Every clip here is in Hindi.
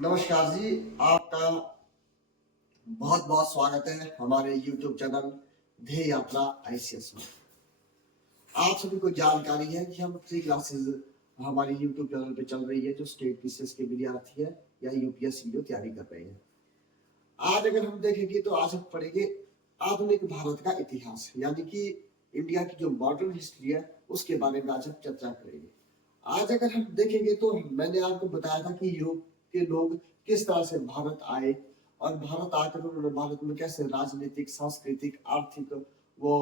नमस्कार जी। आपका बहुत बहुत स्वागत है हमारे YouTube चैनल ध्येय यात्रा ICS में। आप सभी को जानकारी है कि हम फ्री क्लासेस हमारे YouTube चैनल पे चल रही है, जो स्टेट पीसीएस के विद्यार्थी है या यूपीएससी की तैयारी कर रहे हैं। आज अगर हम देखेंगे तो आज हम पढ़ेंगे आधुनिक भारत का इतिहास, यानी कि इंडिया की जो मॉडर्न हिस्ट्री है उसके बारे में आज हम चर्चा करेंगे। आज अगर हम देखेंगे तो मैंने आपको बताया था कि यूरोप के लोग किस तरह से भारत आए और भारत आकर उन्होंने भारत में कैसे राजनीतिक, सांस्कृतिक, आर्थिक वो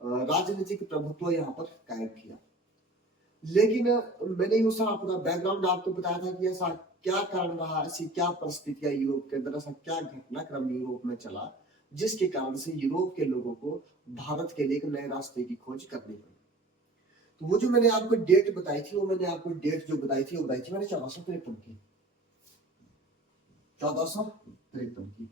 राजनीतिक प्रभुत्व यहाँ पर कायम किया। लेकिन मैंने वो सारा पूरा बैकग्राउंड आपको बताया था कि ऐसा क्या कारण रहा, ऐसी क्या परिस्थितियां यूरोप के अंदर, ऐसा क्या घटनाक्रम यूरोप में चला जिसके कारण से यूरोप के लोगों को भारत के लिए एक नए रास्ते की खोज करनी पड़ी। तो वो जो मैंने आपको डेट बताई थी, वो मैंने आपको डेट जो बताई थी वो बताई थी मैंने 1453 की। 1453 की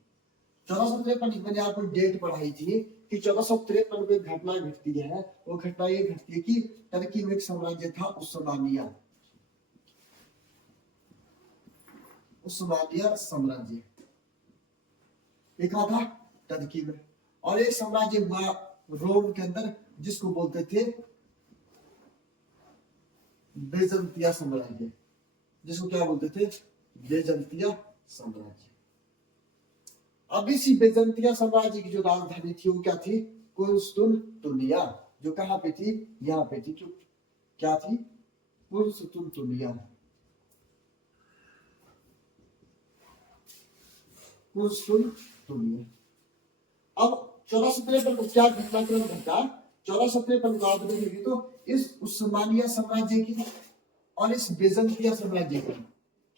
1453 की मैंने आपको डेट पढ़ाई थी कि 1453 में घटना घटती है। वो घटना ये घटती है कि टर्की में एक साम्राज्य था उस्मानिया साम्राज्य। एक था टर्की में, और एक साम्राज्य हुआ रोम के अंदर जिसको बोलते थे बेजंतिया साम्राज्य, जिसको क्या बोलते थे, बेजंतिया साम्राज्य। अब इसी बेजंतिया साम्राज्य की जो राजधानी थी वो क्या थी, कुंस्तुनतुनिया, जो कहां पे थी, यहाँ पे थी। क्या थी, कुंस्तुनतुनिया। कुंस्तुनतुनिया। अब 1453 को क्या घटनाक्रम घटा, 1453 को आप देखेंगे तो इस उस्मानिया साम्राज्य की और इस बेजंतिया साम्राज्य की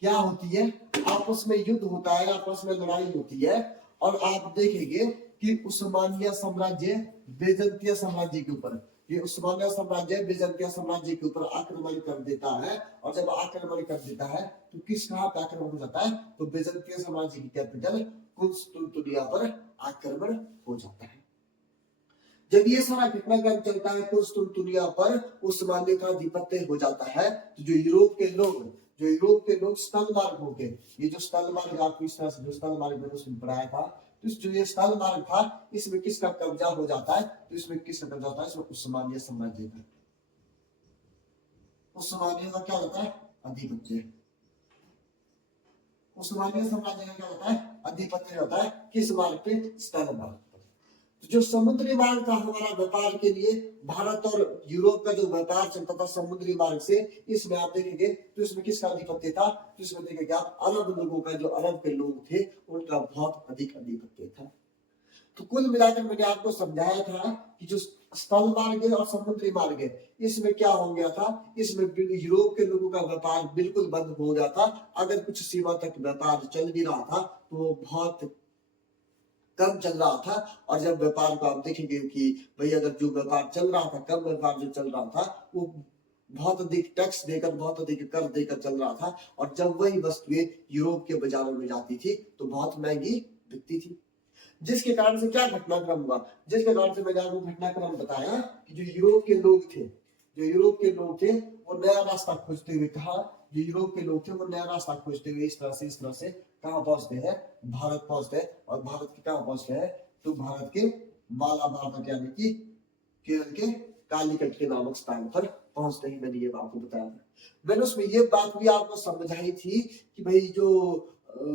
क्या होती है, आपस में युद्ध होता है, आपस में लड़ाई होती है। और आप देखेंगे कि उस्मानिया साम्राज्य बेजंतिया साम्राज्य के ऊपर, ये उस्मानिया साम्राज्य बेजंतिया साम्राज्य के ऊपर आक्रमण कर देता है। और जब आक्रमण कर देता है तो किस कहां पे आक्रमण हो जाता है, तो बेजंतिया साम्राज्य की कैपिटल कुंस्तुनतुनिया पर आक्रमण हो जाता है। जब ये सारा घटनाक्रम चलता है कुंस्तुनतुनिया पर उस्मानिया का आधिपत्य हो जाता है, तो जो यूरोप के लोग स्थल मार्ग होके, ये जो स्थल मार्ग आपको इस तरह से जो स्थल मार्ग मैंने उसमें पढ़ाया था, तो जो ये स्थल मार्ग था इसमें किसका कब्जा हो जाता है, तो इसमें किसका कब्जा होता है, इसमें उस्मानिया साम्राज्य का। उस्मानिया का क्या होता है, आधिपत्य। उस्मानिया साम्राज्य का क्या होता है, आधिपत्य होता है किस मार्ग पे, स्थल मार्ग। जो समुद्री मार्ग था हमारा व्यापार के लिए, भारत और यूरोप का जो व्यापार चलता था समुद्री मार्ग से, इसमें आप देखेंगे तो इसमें किसका आधिपत्य था, तो इसमें देखेंगे आप अरब लोगों का, जो अरब के लोग थे उनका बहुत अधिक आधिपत्य था। तो कुल मिलाकर मैंने आपको समझाया था कि जो स्थल मार्ग है और समुद्री मार्ग है, इसमें क्या हो गया था, इसमें यूरोप के लोगों का व्यापार बिल्कुल बंद हो गया था। अगर कुछ सीमा तक व्यापार चल भी रहा था तो वो बहुत कम चल रहा था। और जब व्यापार को आप देखेंगे कि भाई अगर जो व्यापार चल रहा था, कम व्यापार जो चल रहा था, वो बहुत अधिक टैक्स देकर, बहुत अधिक कर देकर चल रहा था। और जब वही वस्तुएं यूरोप के बाजारों में जाती थी तो बहुत महंगी बिकती थी। जिसके कारण से क्या घटनाक्रम हुआ, जिसके कारण से मैंने आपको घटनाक्रम बताया कि जो यूरोप के लोग थे वो नया रास्ता खोजते हुए, कहा, जो यूरोप के लोग थे वो नया रास्ता खोजते हुए इस तरह से कहां पहुंचते हैं, भारत पहुंचते हैं। और भारत के कहां पहुंचते हैं, तो भारत के मालाबार तक, यानी कि केरल के कालीकट के नामक स्थान पर पहुंचते ही मैंने ये आपको बताया था। मैंने उसमें ये बात भी आपको समझाई थी कि भाई जो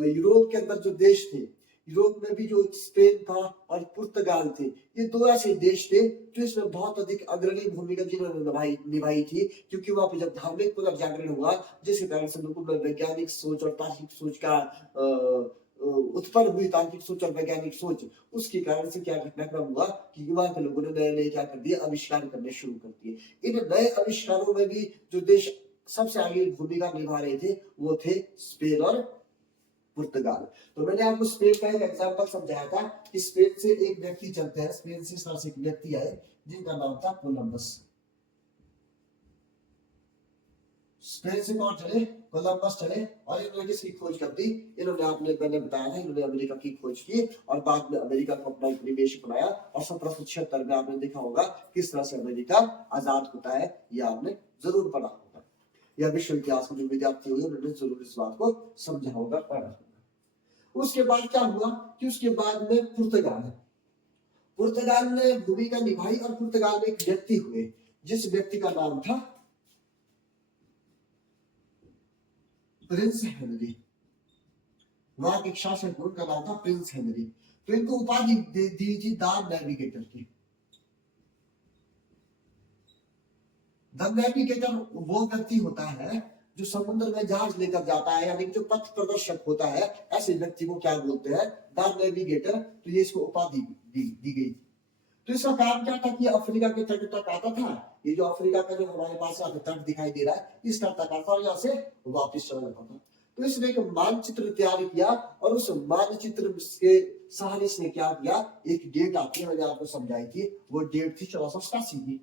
यूरोप के अंदर जो देश थे, यूरोप में भी जो स्पेन था और पुर्तगाल थे, ये दो ऐसे देश थे जो इसमें बहुत अधिक अग्रणी भूमिका जिन्होंने निभाई थी। क्योंकि वहां पे जब धार्मिक पुनर्जागरण हुआ, जिसके कारण से लोगों में वैज्ञानिक सोच और तार्किक सोच का उत्पन्न हुई, तार्किक सोच और वैज्ञानिक सोच, उसके कारण से क्या घटनाक्रम हुआ कि युवा के लोगों ने नए नए क्या कर दिए, आविष्कार करने शुरू कर दिए। इन नए आविष्कारों में भी जो देश सबसे आगे भूमिका निभा रहे थे वो थे स्पेन और पुर्तगाल। तो मैंने आपको स्पेन का एक एग्जांपल समझाया था कि स्पेन से एक व्यक्ति चलते हैं, स्पेन से इस तरह से एक व्यक्ति आए जिनका नाम था कोलंबस। स्पेन से कौन चले, कोलंबस चले। और इन्होंने किसकी खोज कर दी, इन्होंने आपने मैंने बताया था, इन्होंने अमेरिका की खोज की और बाद में अमेरिका को अपना एक निवेश बनाया। और 1776 में आपने देखा होगा किस तरह से अमेरिका आजाद होता है, यह आपने जरूर पढ़ा होगा। या विश्व इतिहास के जो विद्यार्थी हुए उन्होंने जरूर इस बात को समझा होगा, पढ़ा होगा। उसके बाद क्या हुआ कि उसके बाद में पुर्तगाल ने भूमिका निभाई और पुर्तगाल में एक व्यक्ति हुए जिस व्यक्ति का नाम था प्रिंस हेनरी। वहां के शासक को उनका नाम था प्रिंस हेनरी। तो इनको उपाधि दी थी द नेविगेटर की। द नेविगेटर वो व्यक्ति होता है जो समुद्र में जहाज लेकर जाता है, यानी जो पथ प्रदर्शक होता है, ऐसे व्यक्ति को क्या बोलते हैं? The navigator. तो ये इसको उपाधि दी गई। तो इसका काम क्या था कि अफ्रीका के तट तक आता था। ये जो अफ्रीका का जो हमारे पास तट दिखाई दे रहा है, इस तट तक आता और यहाँ से वापिस चला जाता था। तो इसने एक मानचित्र तैयार किया और उस मानचित्र के सहारे से क्या किया, एक डेट आती है, मैंने आपको समझाई थी, वो डेट थी 1487 की।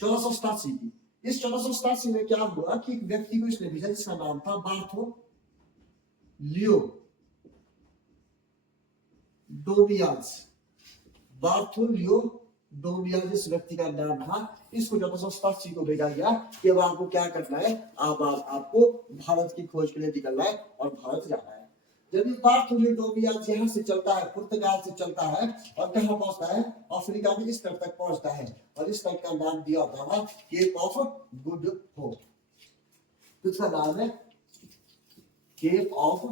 1487 की। इस 1487 में क्या हुआ कि एक व्यक्ति को इसने भेजा जिसका नाम था बार्थोलियो डोमियाज इस व्यक्ति का नाम था। इसको 1487 को भेजा गया कि अब आपको क्या करना है, आपको भारत की खोज के लिए निकलना है और भारत जाना है। जब ये बार्थोलियो डोमियाज यहाँ से चलता है, पुर्तगाल से चलता है और कहाँ पहुंचता है? अफ्रीका के इस तट तक पहुंचता है और इस तट का नाम दिया होता था केप ऑफ गुड होप। इसका नाम है केप ऑफ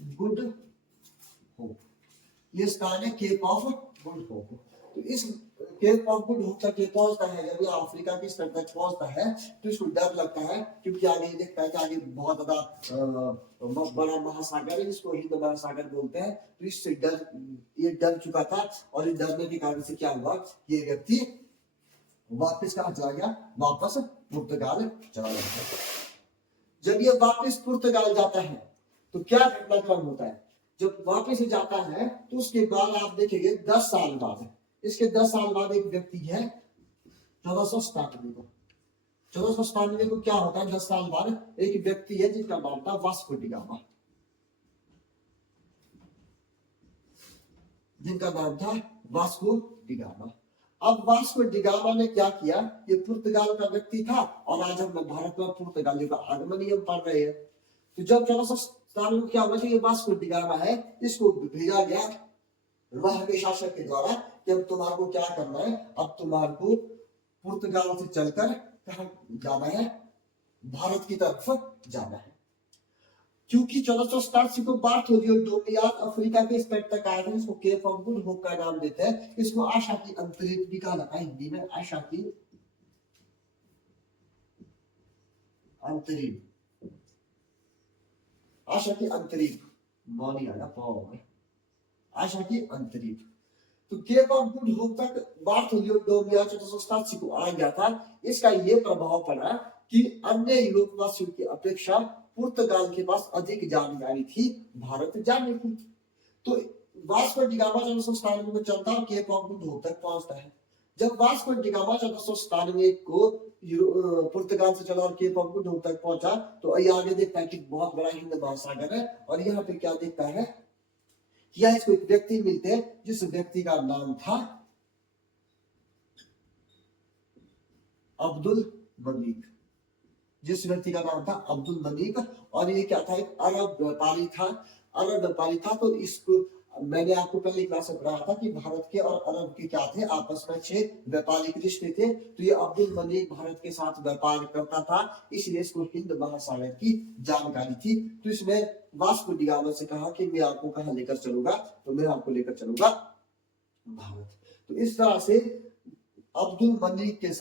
गुड होप। ये स्थान है केप ऑफ गुड होप। तो इस केप ऑफ गुड होप तक ये पहुंचता है। जब ये अफ्रीका की तट तक पहुंचता है तो इसको डर लगता है, क्योंकि आगे देखता है कि आगे बहुत ज्यादा बड़ा महासागर है जिसको हिंद महासागर बोलते हैं। तो इससे ये डर चुका था और इस डरने के कारण से क्या हुआ, ये व्यक्ति वापस कहाँ चला गया? वापस पुर्तगाल चला गया। जब ये वापस पुर्तगाल जाता है तो क्या घटनाक्रम होता है? जब वापस जाता है तो उसके बाद आप देखेंगे 10 साल बाद, इसके 10 साल बाद एक व्यक्ति है 1497 को क्या होता है? 10 साल बाद एक व्यक्ति है जिसका नाम था वास्को डी गामा, जिनका नाम था वास्को डी गामा। अब वास्को डी गामा ने क्या किया, ये पुर्तगाल का व्यक्ति था और आज हम भारत में पुर्तगालियों का आगमन हम पढ़ रहे हैं। तो जब 1497 में क्या हुआ, ये वास्को डी गामा है, इसको भेजा गया वहां के शासक के द्वारा कि अब तुम्हारे को क्या करना है, अब तुम्हारे को पुर्तगाल से चलकर कहां जाना है? भारत की तरफ जाना है। क्योंकि 1487 को बार्थोलियो डोमियाज अफ्रीका के इस तट तक आया था, इसको केप ऑफ गुड होप का नाम देते हैं। इसको आशा की अंतरिक्ष भी कहा जाता है हिंदी में, आशा की अंतरिक्ष, आशा की अंतरिक्ष मौनी आया पाओ आशा की अंतरिक्ष। तो केप ऑफ गुड होप तक बार्थोलियो डोमियाज 1487 को आ गया था। इसका यह प्रभाव पड़ा कि अन्य यूरोपवासियों की अपेक्षा पुर्तगाल के पास अधिक जानकारी थी भारत जाने की। तो वास्को डी गामा 1497 में चलता है, केप ऑफ गुड होप तक पहुंचता है। जब वास्को डी गामा 1497 को पुर्तगाल से चला और केप ऑफ गुड होप तक पहुंचा तो ये आगे देखता है कि बहुत बड़ा हिंद महासागर है और यहाँ पे क्या देखता है, या इसको एक व्यक्ति मिलते हैं जिस व्यक्ति का नाम था अब्दुल मलीक, जिस व्यक्ति का नाम था अब्दुल मलीक। और ये क्या था, एक अरब व्यापारी था। तो इसको मैंने आपको पहले क्लास में पढ़ाया था कि भारत के और अरब के क्या थे, आपस में 6 व्यापारिक रिश्ते थे। तो ये अब्दुल मलीक भारत के साथ व्यापार करता था, इसलिए इसको हिंद महासागर की जानकारी थी। तो इसने वास्को डी गामा से कहा कि मैं आपको कहां लेकर चलूंगा, तो मैं आपको लेकर चलूंगा भारत। तो इस तरह से अब्दुल मलीक के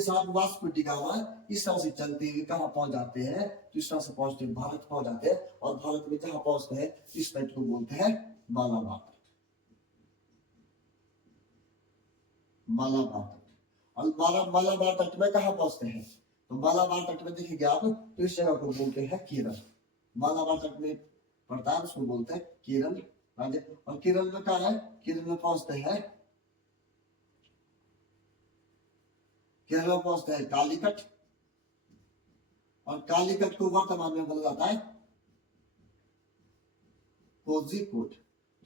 साथ वास्को डी गामा इस तरह से चलते हुए कहां पहुंच जाते हैं, तो इस तरह से पहुंचते भारत पहुंच जाते हैं। और भारत में जहां पहुंचते हैं इस तट को बोलते हैं मालाबार तट। और मालाबार तट में कहां पहुंचते हैं, तो मालाबार तट में देखेंगे आप, तो इस जगह को बोलते हैं केरल। मालाबार तट में पड़ता है, उसको बोलते हैं केरल राज्य। और केरल में क्या है, केरल में पहुंचते हैं कालीकट। और कालीकट को वर्तमान में बोला जाता है कोझिकोड।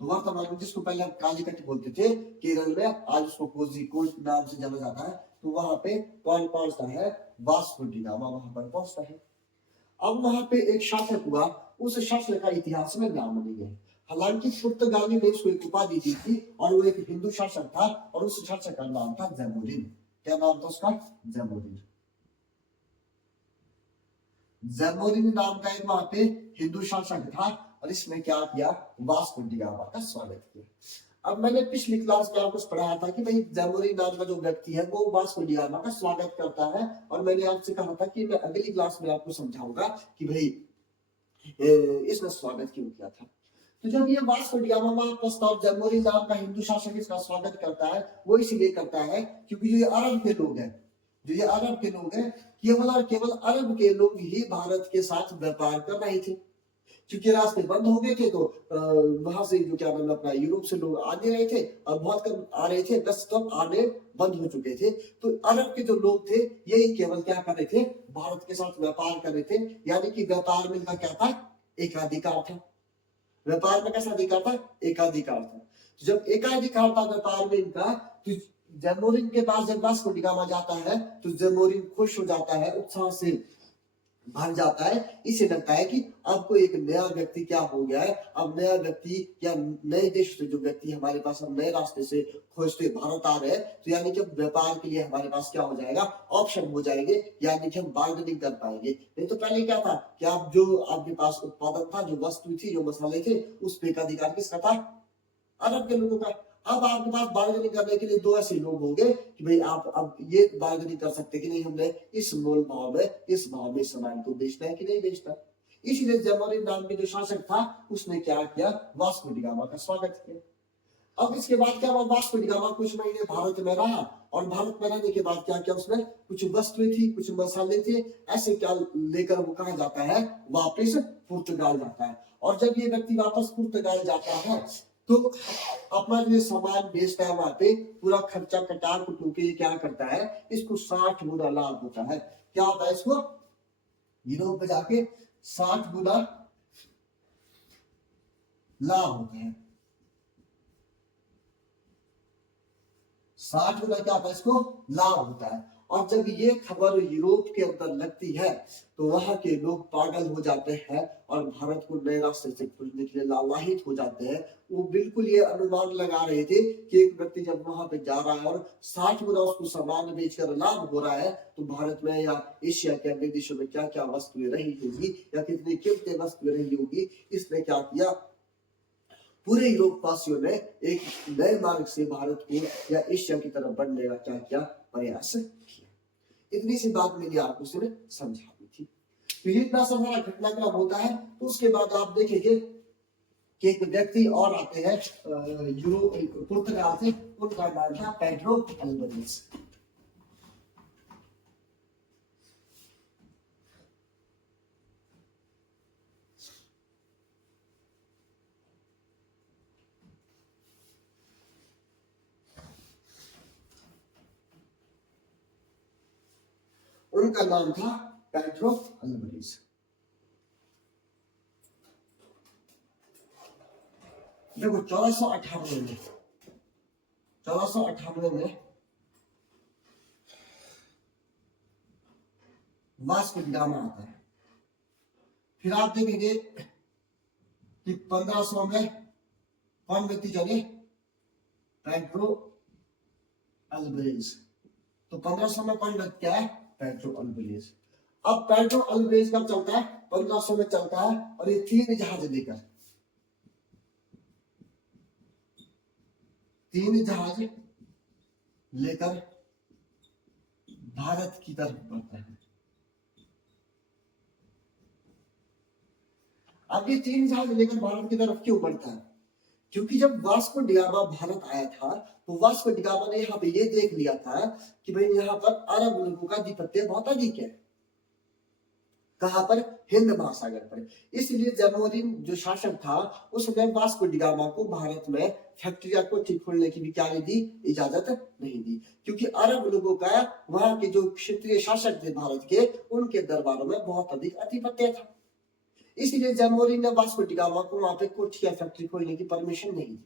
तो वर्तमान में जिसको पहले हम कालीकट बोलते थे केरल में, आज उसको कोझिकोड नाम से जाना जाता है। तो वहां पे कौन पहुंचता है? वास्को डी गामा वहां पर पहुंचता है। अब वहां पे एक शासक हुआ, उस शासक का इतिहास में नाम नहीं है। हालांकि पुर्तगाली ने उसको एक उपाधि दी थी और वो एक हिंदू शासक था और उस शासक का नाम था जैमुरीन। क्या नाम था उसका? जैमुरीन। जैमुरीन नाम का एक वहां पे हिंदू शासक था और इसने क्या किया? वास्को डी गामा का स्वागत किया। अब मैंने पिछली क्लास में आपको पढ़ाया था कि भाई जैमुरीन नाम का जो व्यक्ति है वो वास्को डी गामा का स्वागत करता है, और मैंने आपसे कहा था कि मैं अगली क्लास में आपको समझाऊंगा कि भाई इसने स्वागत क्यों किया था। तो जब ये वास्को डी गामा प्रस्ताव जैमुरीन नाम का हिंदू शासक इसका स्वागत करता है, वो इसलिए करता है क्योंकि जो ये अरब के लोग हैं, जो ये अरब के लोग हैं, केवल और केवल अरब के लोग ही भारत के साथ व्यापार कर रहे थे। क्योंकि रास्ते बंद हो गए थे तो वहां से जो क्या नाम अपना यूरोप से लोग आ नहीं रहे थे और बहुत कम आ रहे थे, बस तब आने बंद हो चुके थे। तो अरब के जो लोग थे यही केवल क्या कर रहे थे? भारत के साथ व्यापार कर रहे थे। यानी कि व्यापार में इनका क्या था? एकाधिकार था। व्यापार में कैसा अधिकार था? एकाधिकार था। तो जब एकाधिकार था व्यापार में इनका, तो जैमुरीन के पास जब वास्को डी गामा जाता है तो जैमुरीन खुश हो जाता है, उत्साह से भर जाता है। इसे लगता है कि अब कोई एक नया व्यक्ति क्या हो गया है, अब नया व्यक्ति या नए देश से जो व्यक्ति हमारे पास हम नए रास्ते से खोजते भारत आ रहे हैं, तो यानी कि व्यापार के लिए हमारे पास क्या हो जाएगा? ऑप्शन हो जाएंगे, यानी कि हम बार्गेनिंग कर पाएंगे। नहीं तो पहले क्या था कि आप जो आपके पास उत्पादन था, जो वस्तु थी, जो मसाले थे, उस पे का अधिकार किसका था? अरब के लोगों का। अब आपके पास बार्गेनिंग करने के लिए दो ऐसे लोग होंगे कि भाई आप अब ये बार्गेनिंग कर सकते कि नहीं, हमने इस मोल भाव में, इस भाव में सामान को बेचना है कि नहीं बेचना। इसीलिए जैमुरीन नाम के जो शासक था उसने क्या किया? वास्को डी गामा का स्वागत किया। अब इसके बाद क्या हुआ? वास्को डी गामा कुछ महीने भारत में रहा और भारत में रहने के बाद क्या किया उसने? कुछ वस्तुएं थी, कुछ मसाले थे, ऐसे क्या लेकर वो कहा जाता है? वापस पुर्तगाल जाता है। और जब ये व्यक्ति वापस पुर्तगाल जाता है तो अपना जो सामान बेचता है वहां पे पूरा खर्चा कटा कुटू के क्या करता है? इसको 60 गुना लाभ होता है। क्या होता है इसको? यूरोप में जाके 60 गुना लाभ होता है। 60 गुना क्या होता है? इसको लाभ होता है। और जब ये खबर यूरोप के अंदर लगती है तो वहां के लोग पागल हो जाते हैं और भारत को नए रास्ते से खोजने के लिए लालायित हो जाते हैं। वो बिल्कुल ये अनुमान लगा रहे थे कि एक व्यक्ति जब वहां पे जा रहा है और 60 गुना उसको सामान बेचकर लाभ हो रहा है, तो भारत में या एशिया के अन्य देशों में क्या क्या वस्तुएं रही होगी या कितनी कीमती वस्तुएं रही होगी। इसने क्या किया? पूरे यूरोप वासियों ने एक नए मार्ग से भारत को या एशिया की तरफ बढ़ने का क्या किया? प्रयास किया। इतनी सी बात मैंने आपको सिर्फ समझा दी थी। तो ये इतना सा हमारा घटनाक्रम होता है। तो उसके बाद आप देखेंगे कि एक व्यक्ति और आते हैं पुर्तगाल से, उनका नाम था पेड्रो अल्बरेज। उनका नाम था पेड्रो अल्बरेज। देखो 1498 में वास्को डी गामा आता है। फिर आप देखेंगे कि 1500 में कौन व्यक्ति चले? Pedro Alvares. तो 1500 में कौन व्यक्ति है? Pedro Alvares. अब पेड्रो अल्बरेज कब चलता है? 1500 में चलता है और ये 3 जहाज लेकर भारत की तरफ बढ़ता है। अब ये 3 जहाज लेकर भारत की तरफ क्यों बढ़ता है? क्योंकि जब वास्को डी गामा भारत आया था तो वास्को डी गामा ने यहाँ पे ये देख लिया था कि भाई यहाँ पर अरब लोगों का आधिपत्य बहुत अधिक है। कहां पर? हिंद महासागर पर। इसलिए जैमुरीन जो शासक था उसने वास्को डी गामा को भारत में फैक्ट्रिया को खोलने की भी क्या नहीं दी? इजाजत नहीं दी। क्योंकि अरब लोगों का वहां के जो क्षेत्रीय शासक थे भारत के, उनके दरबारों में बहुत अधिक आधिपत्य था। इसलिए जैमुरीन ने वास्को डी गामा को वहां पे कोठिया फैक्ट्री खोलने की परमिशन नहीं दी।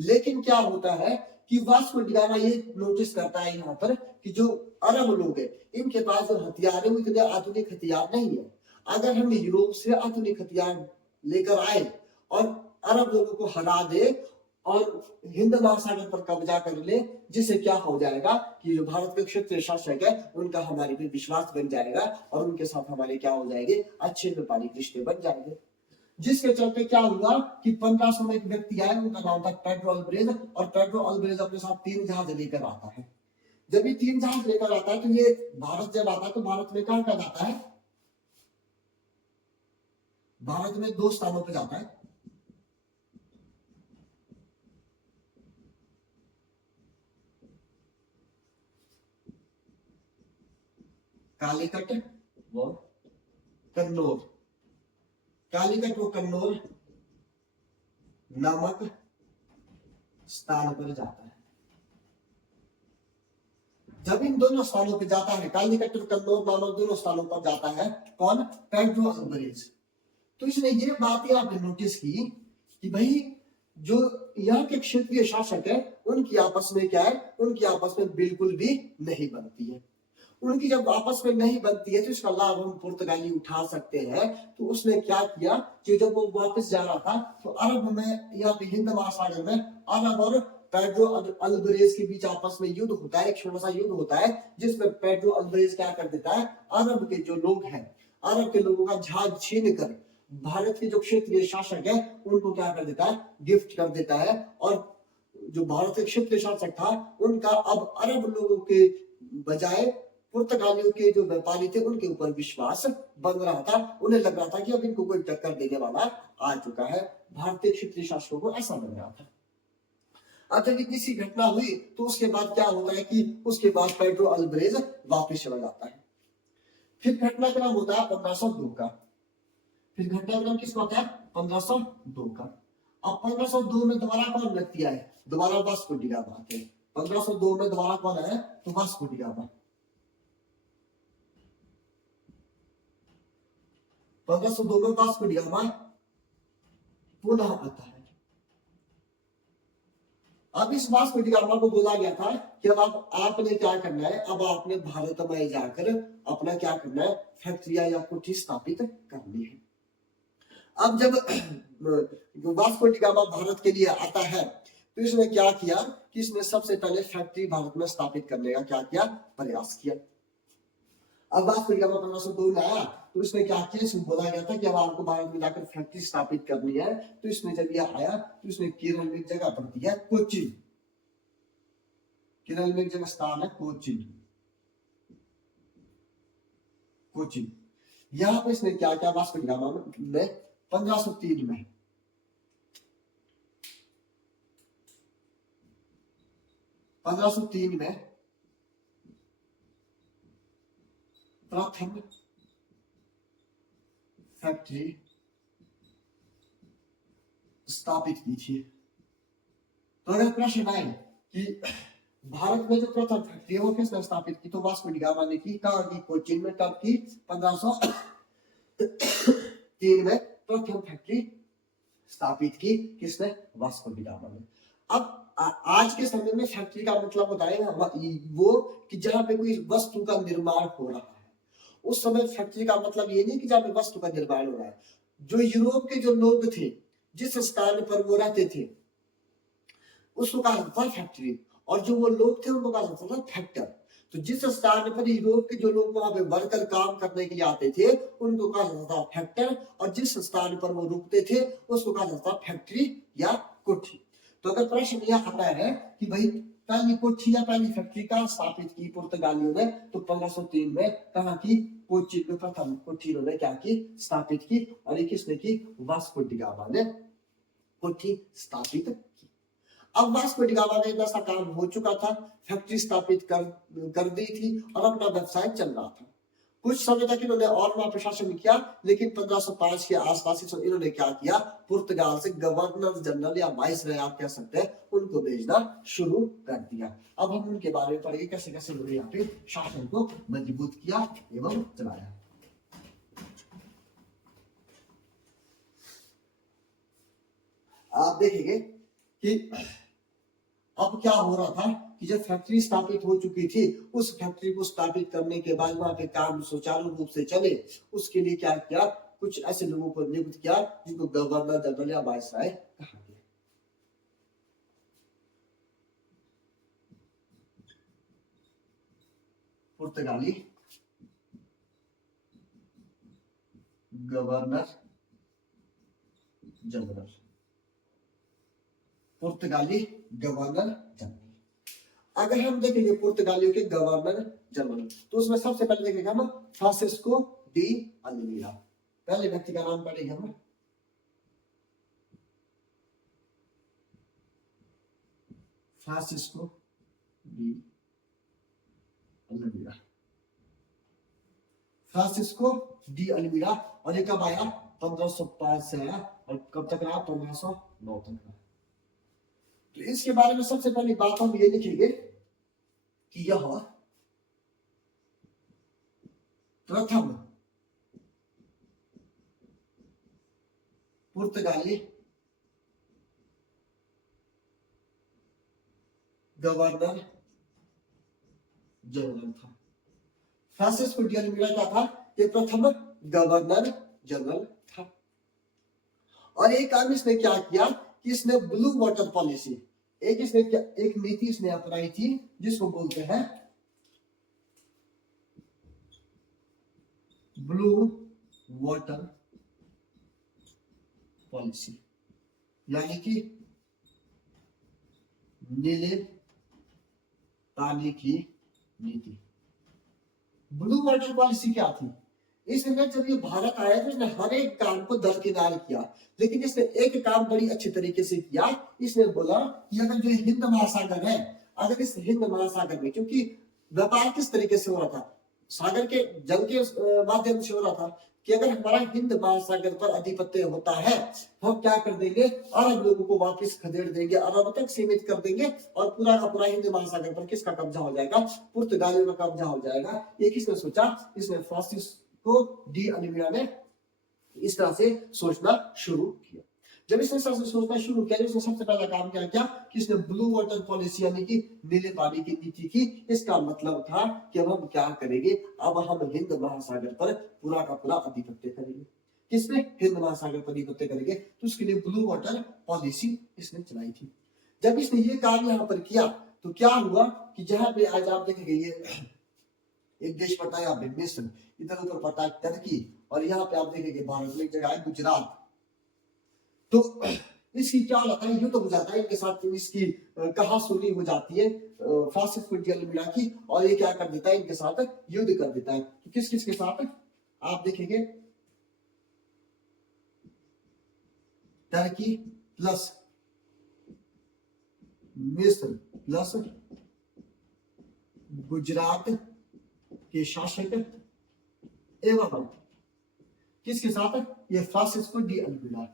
लेकिन क्या होता है कि वास्को डी गामा ये नोटिस करता है यहाँ पर कि जो अरब लोग हैं इनके पास जो हथियार है वो इतने आधुनिक हथियार नहीं है। अगर हम यूरोप से आधुनिक हथियार लेकर आए और अरब लोगों को हरा दे और हिंद महासागर पर कब्जा कर ले, जिससे क्या हो जाएगा कि जो भारत के क्षेत्रीय शासक है उनका हमारे पे विश्वास बन जाएगा और उनके साथ हमारे क्या हो जाएंगे, अच्छे व्यापारिक रिश्ते बन जाएंगे। जिसके चलते क्या हुआ कि 1500 में एक व्यक्ति आया, उनका नाम था पेड्रो अल्बरेज, और पेड्रो अल्बरेज अपने साथ 3 जहाज लेकर आता है। जब ये 3 जहाज लेकर आता है तो ये भारत जब आता है तो भारत में कहां जाता है, भारत में 2 स्थानों पर जाता है। कालीकट वो कन्नौज, कालीकट वो कन्नौज नामक स्थान पर जाता है। जब इन दोनों स्थानों पर जाता है, कालीकट और कन्नौज नामक दोनों स्थानों पर जाता है कौन, पेड्रो अल्बरेज। तो इसने ये बात यहाँ पे नोटिस की कि भाई जो यहाँ के क्षेत्रीय शासक है उनकी आपस में क्या है, उनकी आपस में बिल्कुल भी नहीं बनती है। उनकी जब आपस में नहीं बनती है तो इसका लाभ हम पुर्तगाली उठा सकते हैं। तो उसने क्या किया कि जब वो वापस जा रहा था तो अरब में, यहाँ पे हिंद महासागर में अरब और पेड्रो अल्बरेज के बीच आपस में युद्ध होता है, एक छोटा सा युद्ध होता है जिसमें पेड्रो अल्बरेज क्या कर देता है, अरब के जो लोग हैं, अरब के लोगों का जहाज छीन कर भारत के जो क्षेत्रीय शासक है उनको क्या कर देता है, गिफ्ट कर देता है। और जो भारत के क्षेत्रीय शासक था उनका अब अरब लोगों के बजाय पुर्तगालियों के जो व्यापारी थे उनके ऊपर विश्वास बन रहा था। उन्हें लग रहा था कि अब इनको कोई टक्कर देने वाला आ चुका है। भारतीय क्षेत्रीय शासकों को ऐसा लग रहा था। जब इतनी सी घटना हुई तो उसके बाद क्या होता है कि उसके बाद पेड्रो अल्बरेज वापस चला जाता है। फिर घटनाक्रम होता है 1502 का। फिर घटनाक्रम किसका होता है, 1502 का। अब 1502 में दोबारा कौन व्यक्ति आए, दोबारा वास्को डी गामा आते हैं। 1502 में दोबारा कौन आया, तो वास्को डी गामा। 1502 में वास्को डी गामा पुनः आता है। अब इस वास्को डी गामा को बोला गया था कि अब आपने क्या करना है, अब आपने भारत में जाकर अपना क्या करना है, फैक्ट्रियां या कुटी स्थापित करनी है। अब जब वास्को डी गामा भारत के लिए आता है तो इसने क्या किया कि इसने सबसे पहले फैक्ट्री भारत में स्थापित करने का क्या किया, प्रयास किया। अब वास्को डी गामा 1502 में आया तो इसने क्या किया, इसमें बोला गया था कि अब आपको भारत में जाकर फैक्ट्री स्थापित करनी है। तो इसने जब यह आया तो इसने केरल में एक जगह पड़ती है कोचीन, केरल में एक जगह स्थान है कोचीन, कोचीन। यहां पर इसने क्या किया, वास्को डी गामा में 1503 में प्रथम फैक्ट्री स्थापित की थी। तो अगर प्रश्न आए कि भारत में जो प्रथम फैक्ट्री है वो किसने स्थापित की, तो वास्को डी गामा ने की। कहां की, कोचीन में। कब की, 1503 में प्रथम फैक्ट्री स्थापित की किसने, वास्को डी गामा ने। अब आज के समय में फैक्ट्री का मतलब होता है वो कि जहां पे कोई वस्तु का निर्माण हो रहा है। उस समय फैक्ट्री का मतलब ये नहीं कि जहां पे वस्तु का निर्माण हो रहा है। जो यूरोप के जो लोग थे, जिस स्थान पर वो रहते थे उसको कहा जाता था फैक्ट्री, और जो वो लोग थे उनको कहा जाता था फैक्टर। तो जिस स्थान पर यूरोप के जो लोग वहां पे वर्कर काम करने के लिए आते थे उनको कहा जाता था फैक्टर, और जिस स्थान पर वो रुकते थे उसको कहा जाता था फैक्ट्री या कोठी। तो अगर प्रश्न यह आता है कि भाई पहली कोठी या पहली फैक्ट्री कहां स्थापित की पुर्तगालियों ने, तो 1503 में कहा की, कोचीन में प्रथम कोठी इन्होंने क्या की, स्थापित की। और ये किसने की, वास्को डी गामा ने कोठी स्थापित की। अब वास्को डी गामा का इतना सा काम हो चुका था, फैक्ट्री स्थापित कर दी थी और अपना व्यवसाय चल रहा था। कुछ समय तक इन्होंने और वहां प्रशासन किया, लेकिन 1505 के आसपास इन्होंने क्या किया, पुर्तगाल से गवर्नर जनरल या वाइस रॉय आप कह सकते हैं, उनको भेजना शुरू कर दिया। अब हम उनके बारे में पढ़ेंगे कैसे कैसे उन्होंने यहाँ पे शासन को मजबूत किया एवं चलाया। आप देखेंगे कि अब क्या हो रहा था कि जब फैक्ट्री स्थापित हो चुकी थी, उस फैक्ट्री को स्थापित करने के बाद वहां पे काम सुचारू रूप से चले, उसके लिए क्या किया, कुछ ऐसे लोगों को नियुक्त किया जिनको गवर्नर जनरल या वायसराय कहा गया। पुर्तगाली गवर्नर जनरल, पुर्तगाली गवर्नर जनरल। अगर हम देखेंगे पुर्तगालियों के गवर्नर जनरल, तो उसमें सबसे पहले देखेंगे हम फ्रांसिस्को डी अल्मीड़ा। पहले व्यक्ति का नाम पढ़ेंगे हम, फ्रांसिस्को डी अल्मीड़ा। फ्रांसिस्को डी अल्मीड़ा, और ये कब आया, 1505 से आया, और कब तक रहा, 1509 तक रहा। तो इसके बारे में सबसे पहली बात हम ये लिखेंगे कि यह प्रथम पुर्तगाली गवर्नर जनरल था। फ्रांसिस्को डी अल्मीड़ा क्या था, ये प्रथम गवर्नर जनरल था। और एक काम इसने क्या किया कि इसने ब्लू वाटर पॉलिसी, एक नीति इसने अपनाई थी जिसको बोलते हैं ब्लू वाटर पॉलिसी, यानी कि नीले पानी की नीति। ब्लू वाटर पॉलिसी क्या थी, इसने जब ये भारत आया तो इसने हर एक काम को दरकिनार किया, लेकिन इसने एक काम बड़ी अच्छी तरीके से किया। इसने बोला कि अगर जो हिंद महासागर है, अगर इस हिंद महासागर में, क्योंकि व्यापार किस तरीके से हो रहा था, सागर के जल के माध्यम से हो रहा था, कि अगर हमारा हिंद महासागर पर अधिपत्य होता है तो हम क्या कर देंगे, अरब लोगों को वापस खदेड़ देंगे, अरब तक सीमित कर देंगे, और पूरा का पूरा हिंद महासागर पर किसका कब्जा हो जाएगा, पुर्तगालियों का कब्जा हो जाएगा। ये किसने सोचा, इसने फ्रांसिस्को डी अल्मीड़ा ने इस तरह से सोचना शुरू किया। जब इसने सोचना शुरू किया, इसने सबसे पहला काम क्या किया कि इसने ब्लू वाटर पॉलिसी यानी कि नीले पानी की नीति की। इसका मतलब था कि अब हम क्या करेंगे, अब हम हिंद महासागर पर पूरा का पूरा अधिपत्य करेंगे। किसने, हिंद महासागर पर अधिपत्य करेंगे, तो उसके लिए ब्लू वाटर पॉलिसी इसने चलाई थी। जब इसने ये काम यहाँ पर किया तो क्या हुआ कि जहां पे आज आप देखेंगे ये एक देश पड़ता है यहाँ पे मिस्र, इधर ऊपर पड़ता है टर्की, और यहाँ पे आप देखेंगे भारत में एक जगह है गुजरात। तो इसकी क्या होता है, युद्ध हो जाता है इनके साथ, इसकी कहासुनी हो जाती है फ्रांसिस्को डी अल्मीड़ा की, और ये क्या कर देता है, इनके साथ युद्ध कर देता है। तो किस किस के साथ आप देखेंगे, टर्की प्लस मिस्र प्लस गुजरात के शासक एवं किसके साथ, ये फ्रांसिस्को डी अल्मीड़ा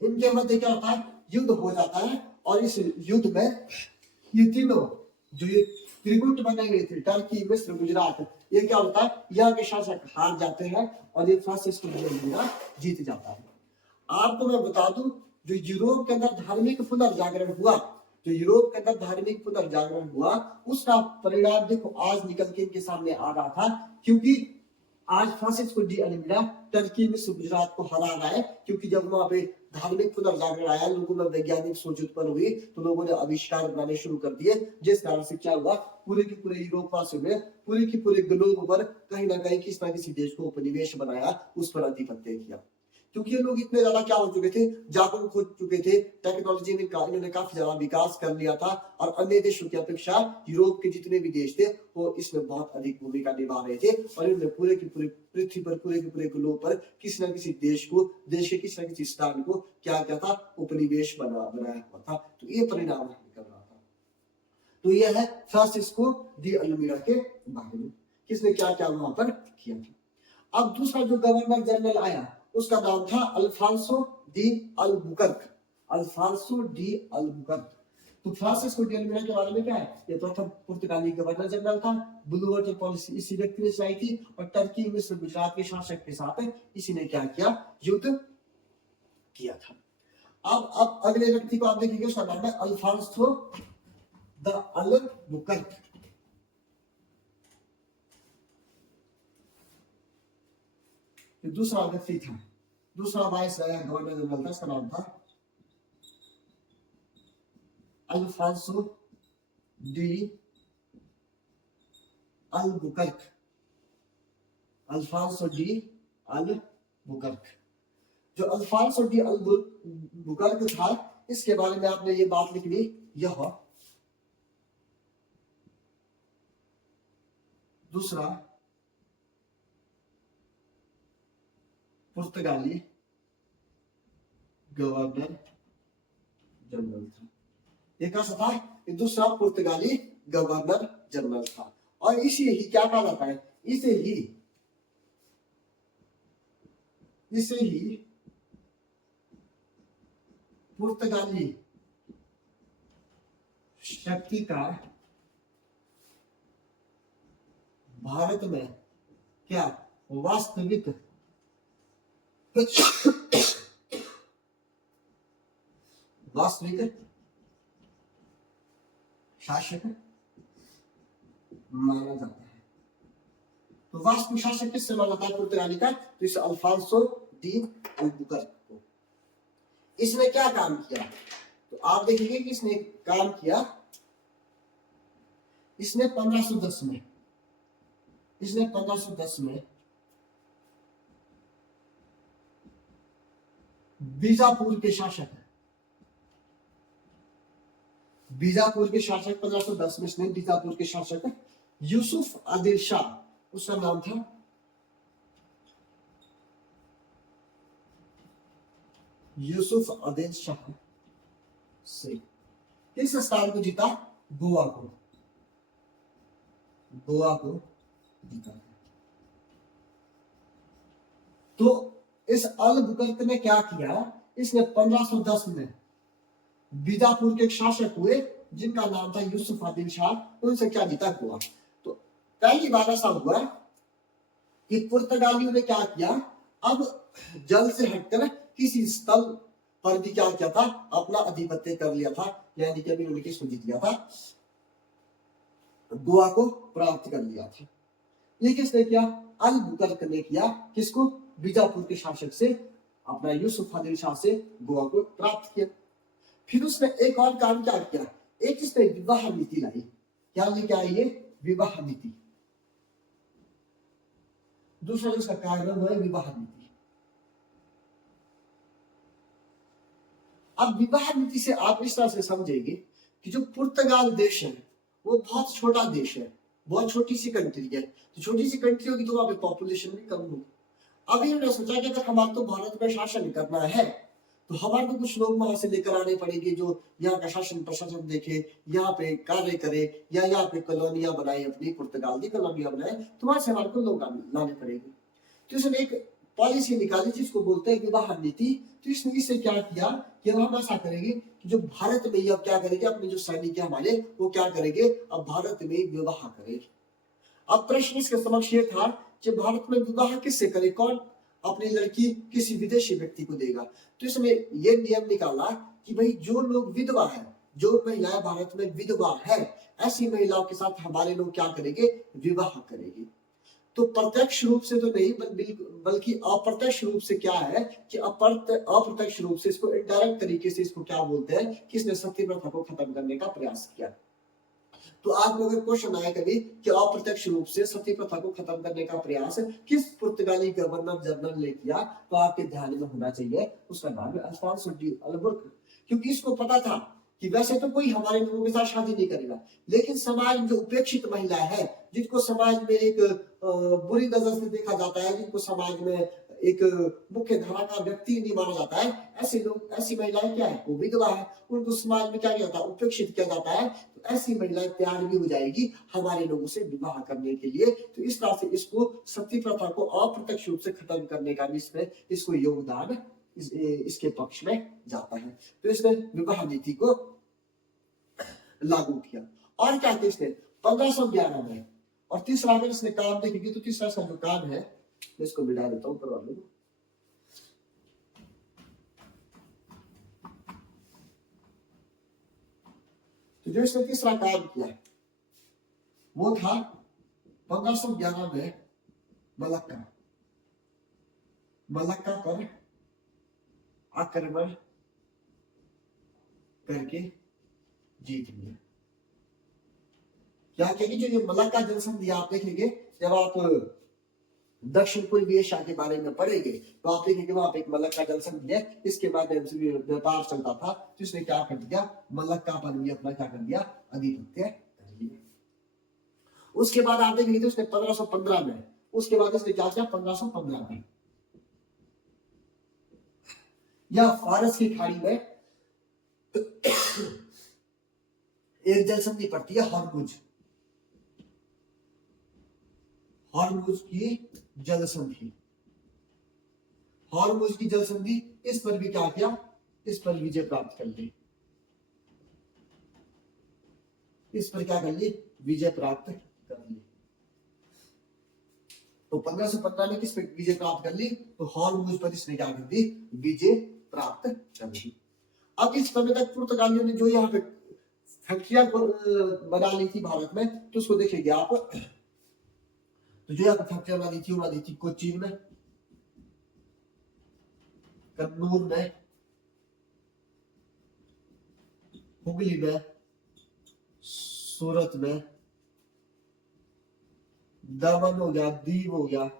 इनके मध्य क्या होता है, युद्ध हो जाता है। और इस युद्ध में ये तीनों जो ये त्रिगुट बने हुए थे, टर्की मिस्र गुजरात, ये क्या होता है, यहाँ के शासक हार जाते हैं और ये फ्रांसिस्को डी अल्मीड़ा जीत जाता है। आपको मैं बता दूं, जो यूरोप के अंदर धार्मिक पुनर्जागरण हुआ, जो यूरोप के अंदर धार्मिक पुनर्जागरण हुआ, उसका परिणाम देखो आज निकल के इनके सामने आ रहा था। क्योंकि आज फ्रांसिस्को डी अल्मीड़ा टर्की में गुजरात को हरा रहा है, क्योंकि जब वहां पे धार्मिक पुनर्जागरण आया, लोगों में वैज्ञानिक सोच उत्पन्न हुई, तो लोगों ने आविष्कार बनाने शुरू कर दिए, जिस कारण से क्या हुआ, पूरे के पूरे यूरोप वासियों में, पूरे के पूरे ग्लोब पर कहीं ना कहीं किसी ना किसी देश को उपनिवेश बनाया, उस पर अधिपत्य किया। क्योंकि ये लोग इतने ज्यादा क्या हो चुके थे, जागरूक हो चुके थे, टेक्नोलॉजी में इन्होंने काफी ज्यादा विकास कर लिया था, और अन्य देशों की अपेक्षा यूरोप के जितने भी देश थे वो इसमें बहुत अधिक भूमिका निभा रहे थे, और इन्होंने पूरे की पूरी पृथ्वी पर, पूरे के पूरे ग्लोब पर किसी न किसी देश को, देश के किसी न किसी स्थान को क्या क्या था, उपनिवेश बनाया हुआ था। तो ये परिणाम निकल रहा था। तो यह है फ्रांसिस्को डी अल्मीड़ा के बारे में, किसने क्या क्या वहां पर किया था। अब दूसरा जो गवर्नर जनरल आया, उसका नाम था Alfonso de Albuquerque, Alfonso de Albuquerque. तो फ्रांसिस्को डी अल्मीड़ा के बारे में क्या है, ये प्रथम पुर्तगाली गवर्नर जनरल था। ब्लू वाटर पॉलिसी इसी व्यक्ति ने चलाई थी, और टर्की, मिस्र, गुजरात के शासक के साथ इसी ने क्या किया, युद्ध किया था। अब अगले व्यक्ति को आप देखेंगे, उसका नाम है अल्फांसो द अलबुकर्क। दूसरा व्यक्ति था, दूसरा वाइस गवर्नर जनरल था, उसका नाम था Alfonso de Albuquerque. Alfonso de Albuquerque. जो अल्फांसो डी अलबुकर्क था, इसके बारे में आपने ये बात लिख ली, यह दूसरा पुर्तगाली गवर्नर जनरल था। ये कैसा था, ये दूसरा पुर्तगाली गवर्नर जनरल था। और इसे ही क्या कहा जाता है, इसे ही पुर्तगाली शक्ति का भारत में क्या वास्तविक शासक माना जाता है। तो वास्तविक शासक किससे माना जाता है पुर्तगाली का, तो इस अल्फांसो डी अलबुकर्क को। इसने क्या काम किया, तो आप देखेंगे कि इसने काम किया, इसने 1510 में बीजापुर के शासक 1510 में इसने बीजापुर के शासक यूसुफ आदिल शाह, उसका नाम था यूसुफ आदिल शाह से किस स्थान को जीता, गोवा को जीता। तो इस अलबुकर्क ने क्या किया, इसने 1510 में बीजापुर के एक शासक हुए जिनका नाम था यूसुफ आदिल शाह, उनसे क्या जीता, गोवा। तो पहली बार ऐसा हुआ कि पुर्तगालियों ने क्या किया, अब जल से हटकर किसी स्थल पर भी क्या किया था, अपना आधिपत्य कर लिया था, यानी कि अभी उन्होंने किसको जीत लिया था, गोवा को प्राप्त कर लिया था। ये किसने किया, अलबुकर्क ने किया, किसको, बीजापुर के शासक से, अपना यूसुफ आदिल शाह से गोवा को प्राप्त किया। फिर उसने एक और काम क्या किया, एक इसने विवाह नीति लाई। क्या लेके आई, ये विवाह नीति। दूसरा इसका कारण है विवाह नीति। अब विवाह नीति से आप इस तरह से समझेंगे कि जो पुर्तगाल देश है वो बहुत छोटा देश है, बहुत छोटी सी कंट्री है। तो छोटी सी कंट्री होगी तो वहां पे पॉपुलेशन भी कम होगी। अब इन्होंने सोचा कि अगर हमारे तो भारत में शासन करना है तो हमारे को कुछ लोग वहां से लेकर आने पड़ेंगे जो यहाँ का शासन प्रशासन देखे, यहाँ पे कार्य करे, या यहाँ पे कॉलोनियां बनाए, अपनी पुर्तगाल की कॉलोनियां बनाए, तो वहां से हमारे को लोग लाने पड़ेंगे। तो इसने एक पॉलिसी निकाली जिसको बोलते हैं विवाह नीति। तो इसने इससे क्या किया कि अब हम ऐसा करेंगे कि जो भारत में ही अब क्या करेंगे, अपने जो सैनिक है हमारे, वो क्या करेंगे, अब भारत में विवाह करेंगे। अब प्रश्न इसके समक्ष ये था कि भारत में विवाह किससे करे, कौन अपनी लड़की किसी विदेशी व्यक्ति को देगा। तो इसने ये नियम निकाला कि भाई जो लोग विधवा है, जो महिलाएं भारत में विधवा है, ऐसी महिलाओं के साथ हमारे लोग क्या करेंगे, विवाह करेंगे। तो प्रत्यक्ष रूप से तो नहीं बल्कि अप्रत्यक्ष रूप से क्या है कि अप्रत्यक्ष रूप से, इसको इनडायरेक्ट तरीके से इसको क्या बोलते हैं, किसने सती प्रथा को खत्म करने का प्रयास किया। तो आप लोगों को क्वेश्चन आया कभी कि अप्रत्यक्ष रूप से सती प्रथा को खत्म करने का प्रयास किस पुर्तगाली गवर्नर जनरल ने किया, तो आपके ध्यान में होना चाहिए उसका नाम है अल्फांसो डी अलबुकर्क। क्योंकि इसको पता था कि वैसे तो कोई हमारे लोगों के साथ शादी नहीं करेगा, लेकिन समाज में जो उपेक्षित महिला है, जिनको समाज में एक बुरी नजर से देखा जाता है, जिनको समाज में एक मुख्य धारा का व्यक्ति नहीं माना जाता है, ऐसे लोग, ऐसी महिलाएं क्या है, वो विधवा है, उनको समाज में क्या किया जाता है, उपेक्षित किया जाता है। तो ऐसी महिलाएं तैयार भी हो जाएगी हमारे लोगों से विवाह करने के लिए। तो इस तरह से इसको सती प्रथा को अप्रत्यक्ष रूप से खत्म करने का भी इसमें इसको योगदान इसके पक्ष में जाता है। तो इसने विवाह नीति को लागू किया। और क्या किया इसने 1511 में। और तीसरा अगर इसने काम देखेंगे तो तीसरा इसका जो काम है, मैं इसको मिटा देता हूं करवा लूंगा। तो जो इसने तीसरा काम किया वो था 1511 में मलक्का पर आक्रमण करके जीत लिया। क्या कहेंगे जो ये मलक्का जनसंधि आप देखेंगे, जब आप दक्षिण पूर्वी एशिया के बारे में पढ़ेंगे तो आप देखेंगे वहां पे एक मलक्का जनसंधि है, इसके माध्यम से व्यापार चलता था। तो इसने क्या कर दिया, मलक्का पर भी अपना क्या कर दिया, आधिपत्य कर लिया। उसके बाद आप देखेंगे तो उसने 1515 में, उसके बाद इसने क्या किया 1515 में या फारस की खाड़ी में एक जलसंधि पड़ती है हॉर्मुज की जलसंधि। हॉर्मुज की जलसंधि, इस पर भी क्या किया, इस पर विजय प्राप्त कर ली। इस पर क्या कर ली, विजय प्राप्त कर ली। तो 1515 में किस पर विजय प्राप्त कर ली, तो हॉर्मुज पर इसने क्या कर दी, विजय प्राप्त कर ली। अब इस समय तक पुर्तगालियों ने जो यहाँ पे फैक्ट्रियां बना ली थी भारत में, तो उसको देखेंगे आप, तो जो यहाँ पे फैक्ट्रियां बना दी थी कोचीन में, कन्नूर में, हुगली में, सूरत में, दमन हो गया, दीव हो गया,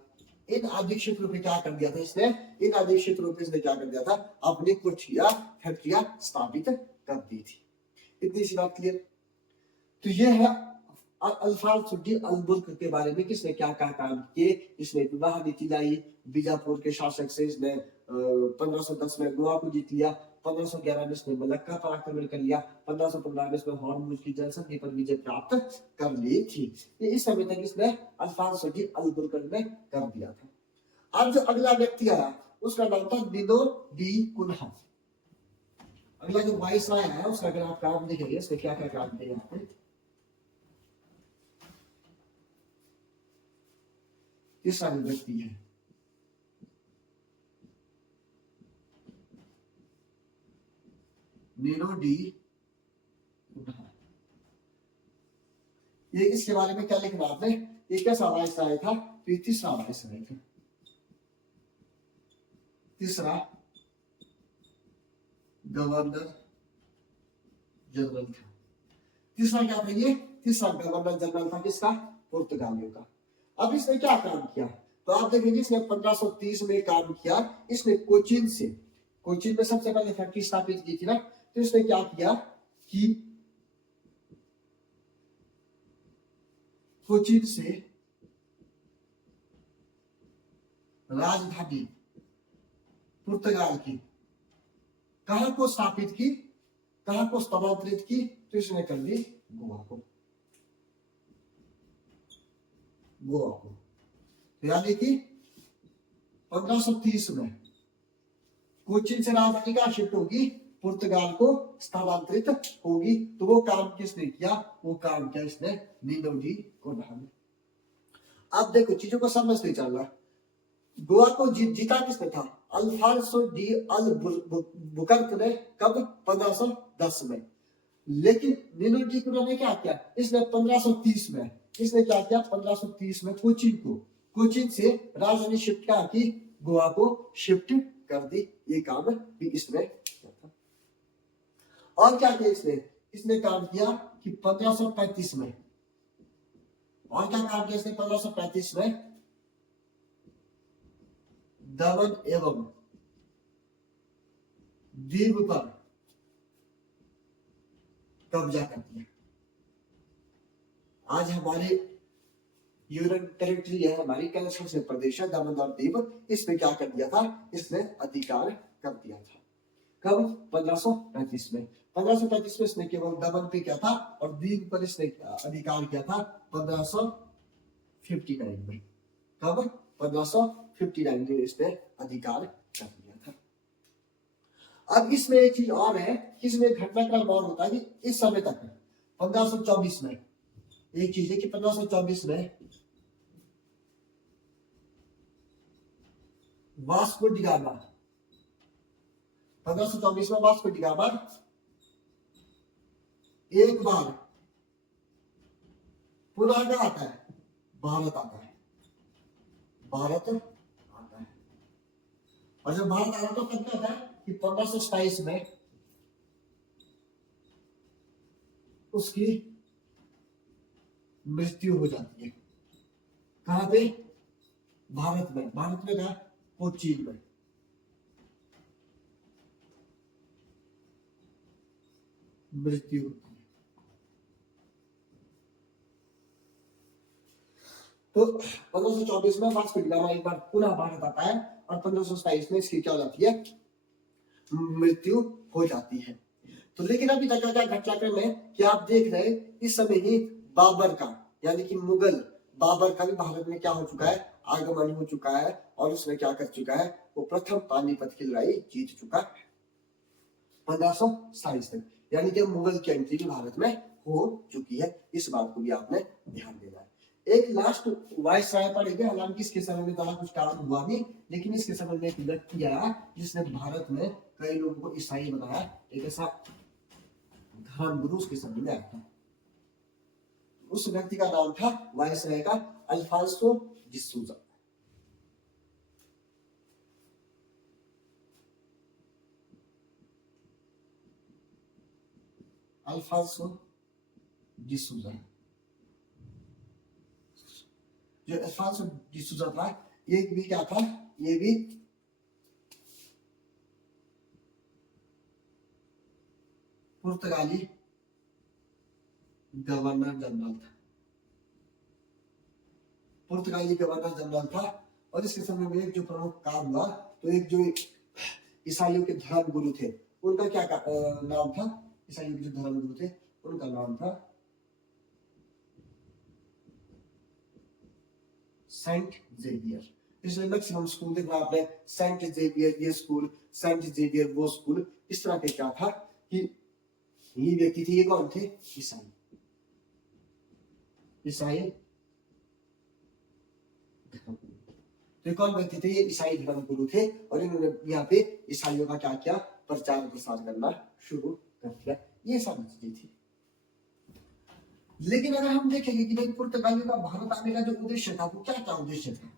इन आदि क्षेत्रों पे क्या कर दिया था इसने, इन आदि क्षेत्रों पे इसने क्या कर दिया था, अपनी कोठियां फैक्ट्रियां स्थापित कर दी थी। इतनी सी बात क्लियर। तो यह है अल्फांसो अल बुर्क के बारे में, किसने क्या क्या काम किए। इसने विवाह नीति लाई, बीजापुर के शासक से इसने 1510 में गोवा को जीत लिया, 1511 में इसने मलक्का पर आक्रमण कर लिया, 1515 में इसने हॉर्मुज की जलसंधि पर विजय प्राप्त कर ली थी। ये इस समय तक इसने अल्फांसो अल बुर्क में कर दिया था। अब जो अगला व्यक्ति आया उसका नाम था निनो डी कुन्हा। अगला जो वायसराय है उसका अगर आप काम देखेंगे, इसने क्या क्या काम किया यहाँ पे, तीसरा व्यक्ति है निनो डी कुन्हा। ये इसके बारे में क्या लिखना आपने, ये कैसा वायसराय था, तो ये तीसरा वायसराय था, तीसरा गवर्नर जनरल था। तीसरा क्या था, ये तीसरा गवर्नर जनरल था किसका, पुर्तगालियों का। अब इसने क्या काम किया, तो आप देखेंगे इसने 1530 में काम किया। इसने कोचीन में सबसे पहले फैक्ट्री स्थापित की थी ना, तो इसने क्या किया कि कोचीन से राजधानी पुर्तगाल की कहां को स्थापित की, कहां को स्थानांतरित की, तो इसने कर दी गोवा को। यानी कि 1530 में कोचीन से राजधानी कहां शिफ्ट होगी, पुर्तगाल को स्थानांतरित होगी। तो वो काम किसने किया, वो काम किया इसने निनो डी कुन्हा ने। अब देखो चीजों को समझते चल रहा, गोवा को जीता किसने था, अल्फांसो अल बुर्क ने। कब, 1510 में। लेकिन निनो डी कुन्हा ने क्या किया, इसने 1530 में, इसने क्या किया 1530 में कोचीन से राजधानी शिफ्ट क्या की, गोवा को शिफ्ट कर दी। ये काम भी इसने किया था। और क्या किया इसने काम किया कि 1535 में, और क्या काम किया इसने 1535 में, दमन एवं दीव पर कब्जा कर दिया। आज हमारे यूनियन टेरिटरी है, हमारी केंद्र शासित प्रदेश है दमन और दीव, इसमें क्या कर दिया था, इसने अधिकार कर दिया था। कब, 1535 में। 1535 में इसने केवल दमन पे किया था और दीव पर इसने अधिकार किया था 1559 में। कब, 1559 में इसने अधिकार कर दिया था। अब इसमें एक चीज और है कि इसमें घटनाक्रम और होता है कि इस समय तक 1524 में एक चीज है कि 1524 में वास्को डी गामा 1524 में वास्को डी गामा एक बार पुनः क्या आता है, भारत आता है, भारत आता है। और जब भारत आता है तो तब क्या होता है कि 1527 में उसकी मृत्यु हो जाती है। कहां पे, भारत में कहा, कोचीन में। मृत्यु होती है। तो 1524 में वास्को डी गामा एक बार पुनः भारत आता है और 1527 में इसकी क्या हो जाती है, मृत्यु हो जाती है। तो लेकिन अभी तक क्या घटनाक्रम है कि आप देख रहे हैं इस समय ही बाबर का यानी कि मुगल बाबर का भी भारत में क्या हो चुका है, आगमन हो चुका है और उसने क्या कर चुका है, वो प्रथम पानीपत की लड़ाई जीत चुका है 1527 तक। यानी कि मुगल की एंट्री भी भारत में हो चुकी है। इस बात को भी आपने ध्यान देना है। एक लास्ट वाइस राय पढ़ेंगे, हालांकि इसके समय में ज्यादा कुछ काम हुआ नहीं, लेकिन इसके समय में एक व्यक्ति आया जिसने भारत में कई लोगों को ईसाई बनाया। एक ऐसा धर्म गुरु उसके समय में आया था। उस व्यक्ति का नाम था वाइस राय का अल्फांसो डिसूजा। अल्फांसो डिसूजा। जो अल्फांसो डिसूजा था ये भी क्या था, ये भी पुर्तगाली गवर्नर जनरल था। पुर्तगाली गवर्नर जनरल था और इसके समय में एक जो प्रमुख काम हुआ तो एक जो ईसाइयों के धर्म गुरु थे उनका क्या नाम था, ईसाइयों के जो धर्म गुरु थे उनका नाम था सेंट जेवियर। इसलिए मैक्सिमम स्कूल देखना आपने, सेंट जेवियर ये स्कूल, सेंट जेवियर वो स्कूल, इस तरह के क्या था कि ये व्यक्ति थे, ये कौन थे, ईसाई। ईसाई तो कौन व्यक्ति थे, ये ईसाई धर्म गुरु थे और इन्होंने यहाँ पे ईसाइयों का क्या किया, प्रचार प्रसार करना शुरू कर दिया। ये सब चीजें थी। लेकिन अगर हम देखेंगे कि भाई पुर्तगालियों का भारत आने का जो उद्देश्य था वो क्या क्या उद्देश्य था,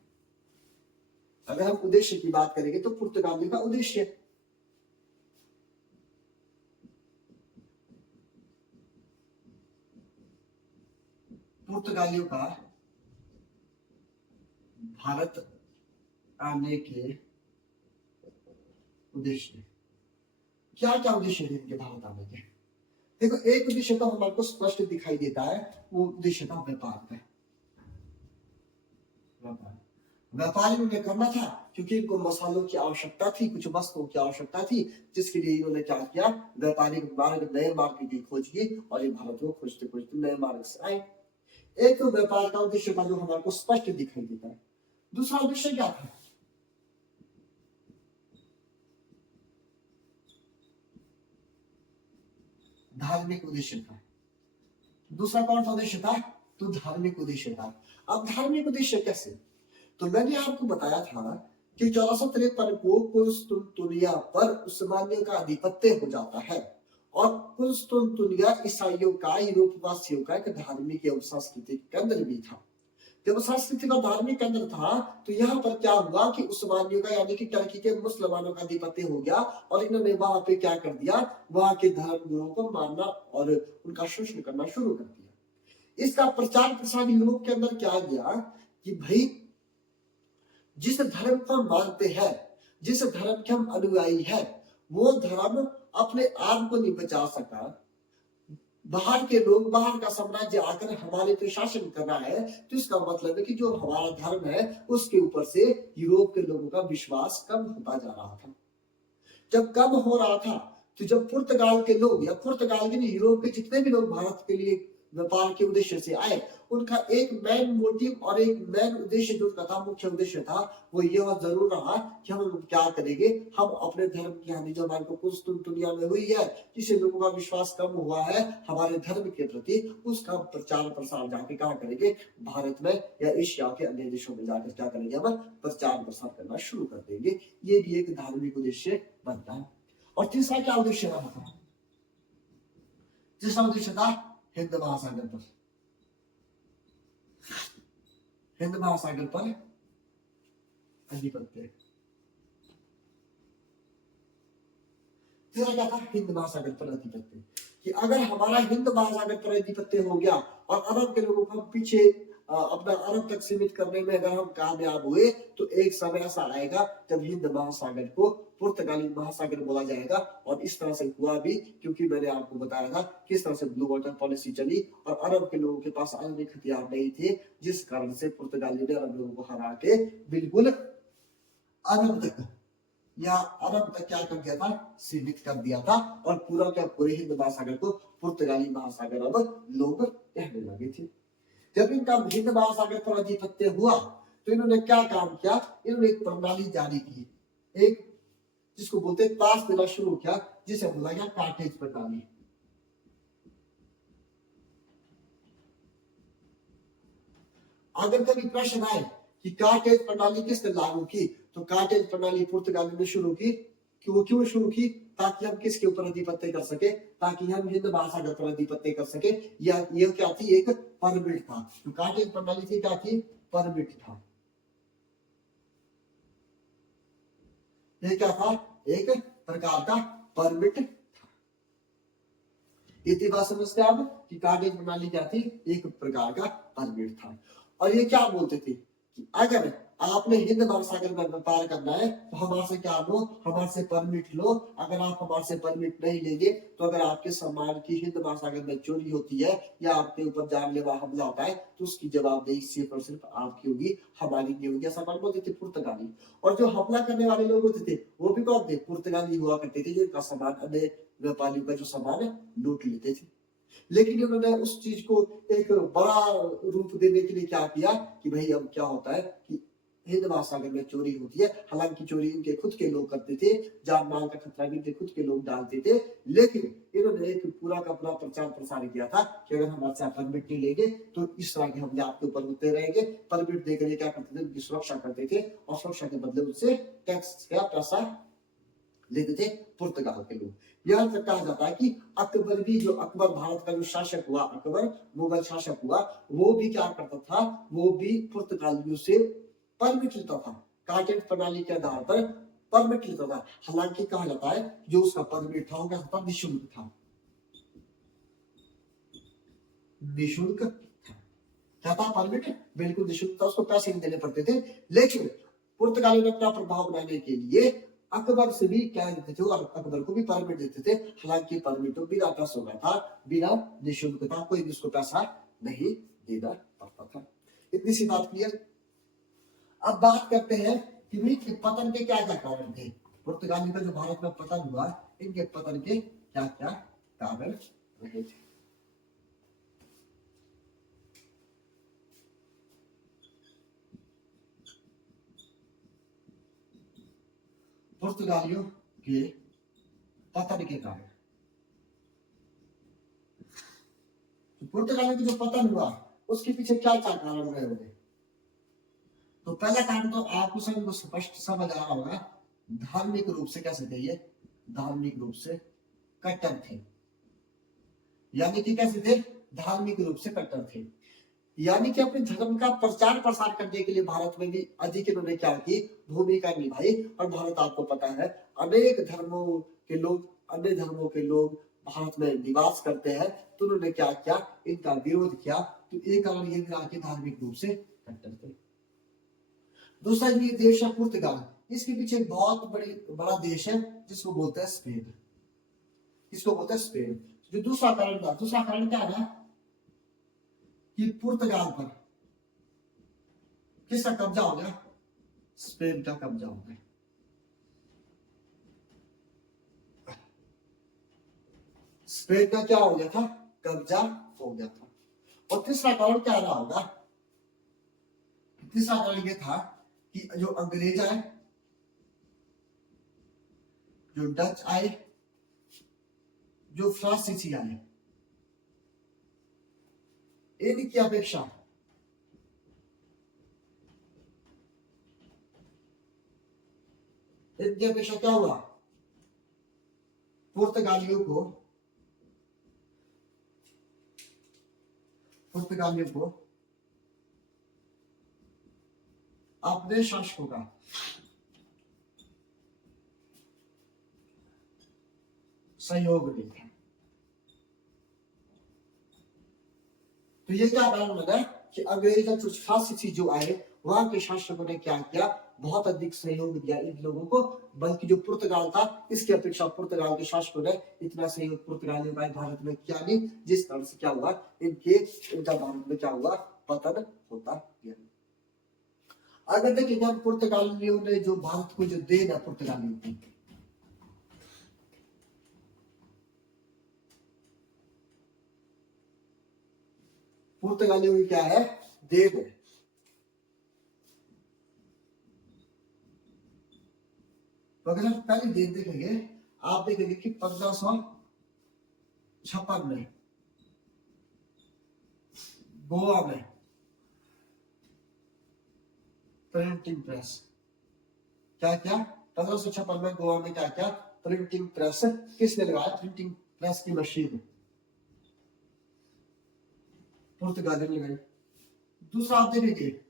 अगर हम उद्देश्य की बात करेंगे तो पुर्तगालियों का उद्देश्य पुर्तगालियों का भारत आने के उद्देश्य क्या क्या उद्देश्य थे इनके भारत आने के। देखो एक उद्देश्य तो हमारे को स्पष्ट दिखाई देता है, वो उद्देश्य था व्यापार का। व्यापार इन्होंने करना था क्योंकि इनको मसालों की आवश्यकता थी, कुछ वस्तुओं की आवश्यकता थी, जिसके लिए इन्होंने क्या किया, व्यापारिक मार्ग, नए मार्ग की खोज की और ये भारत को खोजते खोजते नए मार्ग से आए। एक तो व्यापार का उद्देश्य था जो हमारे को स्पष्ट दिखाई देता है। दूसरा उद्देश्य क्या था, धार्मिक उद्देश्य था। दूसरा कौन सा उद्देश्य था, तो धार्मिक उद्देश्य था। अब धार्मिक उद्देश्य कैसे, तो मैंने आपको बताया था कि 1453 को कुस्तुनतुनिया पर उस्मानियों का आधिपत्य हो जाता है और कुस्तुनतुनिया ईसाइयों का, यूरोप वासियों का एक धार्मिक एवं सांस्कृतिक केंद्र भी था। जब सांस्कृतिक और धार्मिक केंद्र था तो यहाँ पर क्या हुआ कि उस्मानियों का यानी कि टर्की के मुसलमानों का आधिपत्य हो गया और इन्होंने वहां पे क्या कर दिया, वहां के धर्म गुरुओं को मारना और उनका शोषण करना शुरू कर दिया। इसका प्रचार प्रसार यूरोप के अंदर क्या गया कि भाई जिस धर्म को हम मानते हैं, जिस धर्म के हम अनुयायी हैं, वो धर्म अपने आप को नहीं बचा सका, बाहर के लोग, बाहर का साम्राज्य आकर हमारे पे शासन कर रहा है, तो इसका मतलब है कि जो हमारा धर्म है उसके ऊपर से यूरोप के लोगों का विश्वास कम होता जा रहा था। जब कम हो रहा था तो जब पुर्तगाल के लोग या पुर्तगाल के यूरोप के जितने भी लोग भारत के लिए व्यापार के उद्देश्य से आए उनका एक मेन मोटिव और एक मेन उद्देश्य जो उनका था, मुख्य उद्देश्य था, वो यह जरूर रहा कि हम क्या करेंगे, हम अपने धर्म की हानि जो हमारे को दुनिया में हुई है, जिससे लोगों का विश्वास कम हुआ है हमारे धर्म के प्रति, उसका प्रचार प्रसार जाके कहाँ करेंगे, भारत में या एशिया के अन्य देशों में जाकर क्या करेंगे, हम प्रचार प्रसार करना शुरू कर देंगे। ये भी एक धार्मिक उद्देश्य बनता है। और तीसरा क्या उद्देश्य रहा था, तीसरा उद्देश्य था हिंद महासागर पर, हिंद महासागर पर अधिपत्य। तीसरा क्या था, हिंद महासागर पर अधिपत्य, कि अगर हमारा हिंद महासागर पर अधिपत्य हो गया और अरब के लोगों को पीछे अपना अरब तक सीमित करने में अगर हम कामयाब हुए, तो एक समय ऐसा आएगा जब हिंद महासागर को पुर्तगाली महासागर बोला जाएगा। और इस तरह से हुआ भी, क्योंकि मैंने आपको बताया था किस तरह से ब्लू वाटर पॉलिसी चली और अरब के लोगों के पास आधुनिक हथियार नहीं थे, जिस कारण से पुर्तगाली ने अरब लोगों को हरा के बिल्कुल अरब तक या अरब तक क्या कर दिया था, सीमित कर दिया था। और पूरा क्या पूरे हिंद महासागर को पुर्तगाली महासागर अब लोग कहने लगे थे। जब इनका हिंद महासागर पर अधिपत्य हुआ, तो इन्होंने क्या काम किया, इन्होंने एक प्रणाली जारी की, एक जिसको बोलते हैं ताश देना शुरू किया, जिसे बोला गया कार्टेज प्रणाली। अगर कभी प्रश्न आए कि कार्टेज प्रणाली किसने लागू की, तो कार्टेज प्रणाली पुर्तगाली ने शुरू की। क्यों शुरू की, ताकि हम किसके ऊपर अधिपत्य कर सके, ताकि हम हिंद महासागर पर अधिपत्य कर सके। या ये क्या थी, एक परमिट था। तो कार्टेज प्रणाली थी क्या थी, परमिट था। ये क्या था, एक प्रकार का परमिट था। इतनी बात समझते आप कि कार्टेज प्रणाली क्या थी, एक प्रकार का परमिट था। और ये क्या बोलते थे कि अगर आपने हिंद महासागर में व्यापार करना है, तो हमारे से क्या लो, हमारे से परमिट लो। अगर आप हमारे से परमिट नहीं लेंगे, तो अगर आपके सामान की हिंद महासागर में चोरी होती है या आपके ऊपर जानलेवा हमला होता है, तो उसकी जवाबदेही सिर्फ और सिर्फ आपकी होगी, हमारी नहीं होगी। ऐसा मान बोलते थे पुर्तगाली। और जो हमला करने वाले लोग होते थे, वो भी कौन थे, पुर्तगाली हुआ करते थे, जो इनका सामान, अन्य व्यापारियों का जो सामान लूट लेते थे। लेकिन उन्होंने उस चीज को एक बड़ा रूप देने के लिए क्या किया कि भाई अब क्या होता है कि हिंद महासागर में चोरी होती है। हालांकि चोरी इनके खुद के लोग करते थे, जान माल का खतरा भी इनके खुद के लोग डालते थे, लेकिन इन्होंने एक पूरा का पूरा प्रचार प्रसार किया था कि अगर हम आपसे परमिट नहीं लेंगे, तो इस तरह के हमले आपके ऊपर होते रहेंगे। परमिट देकर क्या करते थे, उनकी सुरक्षा करते थे और सुरक्षा के बदले उनसे टैक्स का पैसा लेते थे पुर्तगाल के लोग। यहां तक कहा जाता है कि अकबर भी, जो अकबर भारत का जो शासक हुआ, अकबर मुगल शासक हुआ, वो भी क्या करता था, वो भी पुर्तगालियों से परमिट लेता था। कार्टेज प्रणाली के आधार पर परमिट लेता था। हालांकि कहा जाता है जो उसका परमिट था वो क्या था, निःशुल्क था, निःशुल्क था। क्या था परमिट, बिल्कुल निःशुल्क था, उसको पैसे नहीं देने पड़ते थे। लेकिन पुर्तगाली ने अपना प्रभाव बनाने के लिए अकबर से भी क्या देते थे, और अकबर को भी परमिट देते थे। हालांकि परमिट तो बिना पैसों का था, बिना निःशुल्क था, कोई भी उसको पैसा नहीं देना पड़ता था। इतनी सी बात क्लियर। अब बात करते हैं कि भाई पतन के क्या क्या कारण थे, पुर्तगाली का जो भारत में पतन हुआ, इनके पतन के क्या क्या कारण रहे थे। पुर्तगालियों के पतन के कारण, पुर्तगालियों का जो पतन हुआ उसके पीछे क्या क्या कारण रहे होंगे। तो पहला कारण तो आपको सभी को स्पष्ट समझ आ रहा होगा, धार्मिक रूप से कैसे थे ये, धार्मिक रूप से कट्टर थे। यानी कि कैसे थे, धार्मिक रूप से कट्टर थे। यानी कि अपने धर्म का प्रचार प्रसार करने के लिए भारत में भी अधिक इन्होंने क्या की, भूमिका निभाई। और भारत आपको पता है अनेक धर्मों के लोग, अन्य धर्मों के लोग भारत में निवास करते हैं, तो उन्होंने क्या किया, इनका विरोध किया। तो एक कारण ये भी कि धार्मिक रूप से कट्टर थे। दूसरा ये देश है पुर्तगाल, इसके पीछे एक बहुत बड़ा देश है जिसको बोलते हैं स्पेन, इसको बोलते हैं स्पेन। जो दूसरा कारण था, दूसरा कारण क्या है कि पुर्तगाल पर किसका कब्जा हो गया, स्पेन का कब्जा हो गया। स्पेन का क्या हो गया था, कब्जा हो गया था। और तीसरा कारण क्या रहा होगा? तीसरा कारण ये था कि जो अंग्रेज आए, जो डच आए, जो फ्रांसीसी आए, इनकी अपेक्षा क्या हुआ? पुर्तगालियों को अपने शासकों का सहयोग नहीं था। तो ये क्या कारण बना कि अंग्रेज और फ्रांसीसी जो आए, वहां के शासकों ने क्या किया? बहुत अधिक सहयोग दिया इन लोगों को, बल्कि जो पुर्तगाल था इसकी अपेक्षा पुर्तगाल के शासकों ने इतना सहयोग पुर्तगालियों का भारत में किया नहीं, जिस कारण से क्या हुआ? इनका भारत में क्या हुआ? पतन होता गया। अगर देखेंगे हम, पुर्तगालियों ने जो भारत को जो देन है, पुर्तगालियों की, पुर्तगालियों की क्या है? देन है। तो अगर हम पहले देन देखेंगे, आप देखेंगे कि 1556 में गोवा में प्रिंटिंग प्रेस क्या क्या? 1556 में गोवा में क्या क्या? प्रिंटिंग प्रेस किसने लगाया? प्रिंटिंग प्रेस की मशीन पुर्तगालियों ने लगाई। दूसरा आप देखेंगे,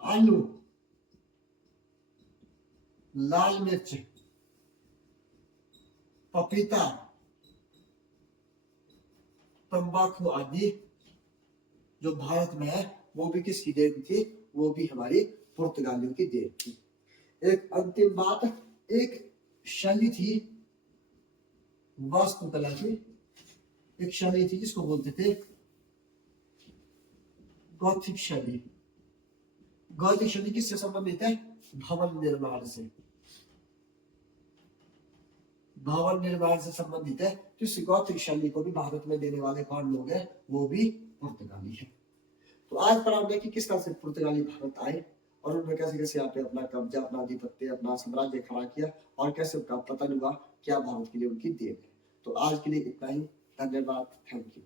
आलू, लाल मिर्च, पपीता, तंबाकू आदि जो भारत में है, वो भी किसकी देन थी? वो भी हमारी पुर्तगालियों की देन थी। एक अंतिम बात, एक शैली थी वास्तुकला की, एक शैली थी जिसको बोलते थे गॉथिक शैली। गॉथिक शैली किससे संबंधित है? भवन निर्माण से। भवन निर्माण से संबंधित है। तो इस गॉथिक शैली को भी भारत में देने वाले कौन लोग हैं? वो भी पुर्तगाली है। तो आज पर हमने कि किस तरह से पुर्तगाली भारत आए और उन्होंने कैसे कैसे यहाँ पे अपना कब्जा, अपना आधिपत्य, अपना साम्राज्य खड़ा किया और कैसे उनका पतन हुआ, क्या भारत के लिए उनकी देन है। तो आज के लिए इतना ही। धन्यवाद। Thank you.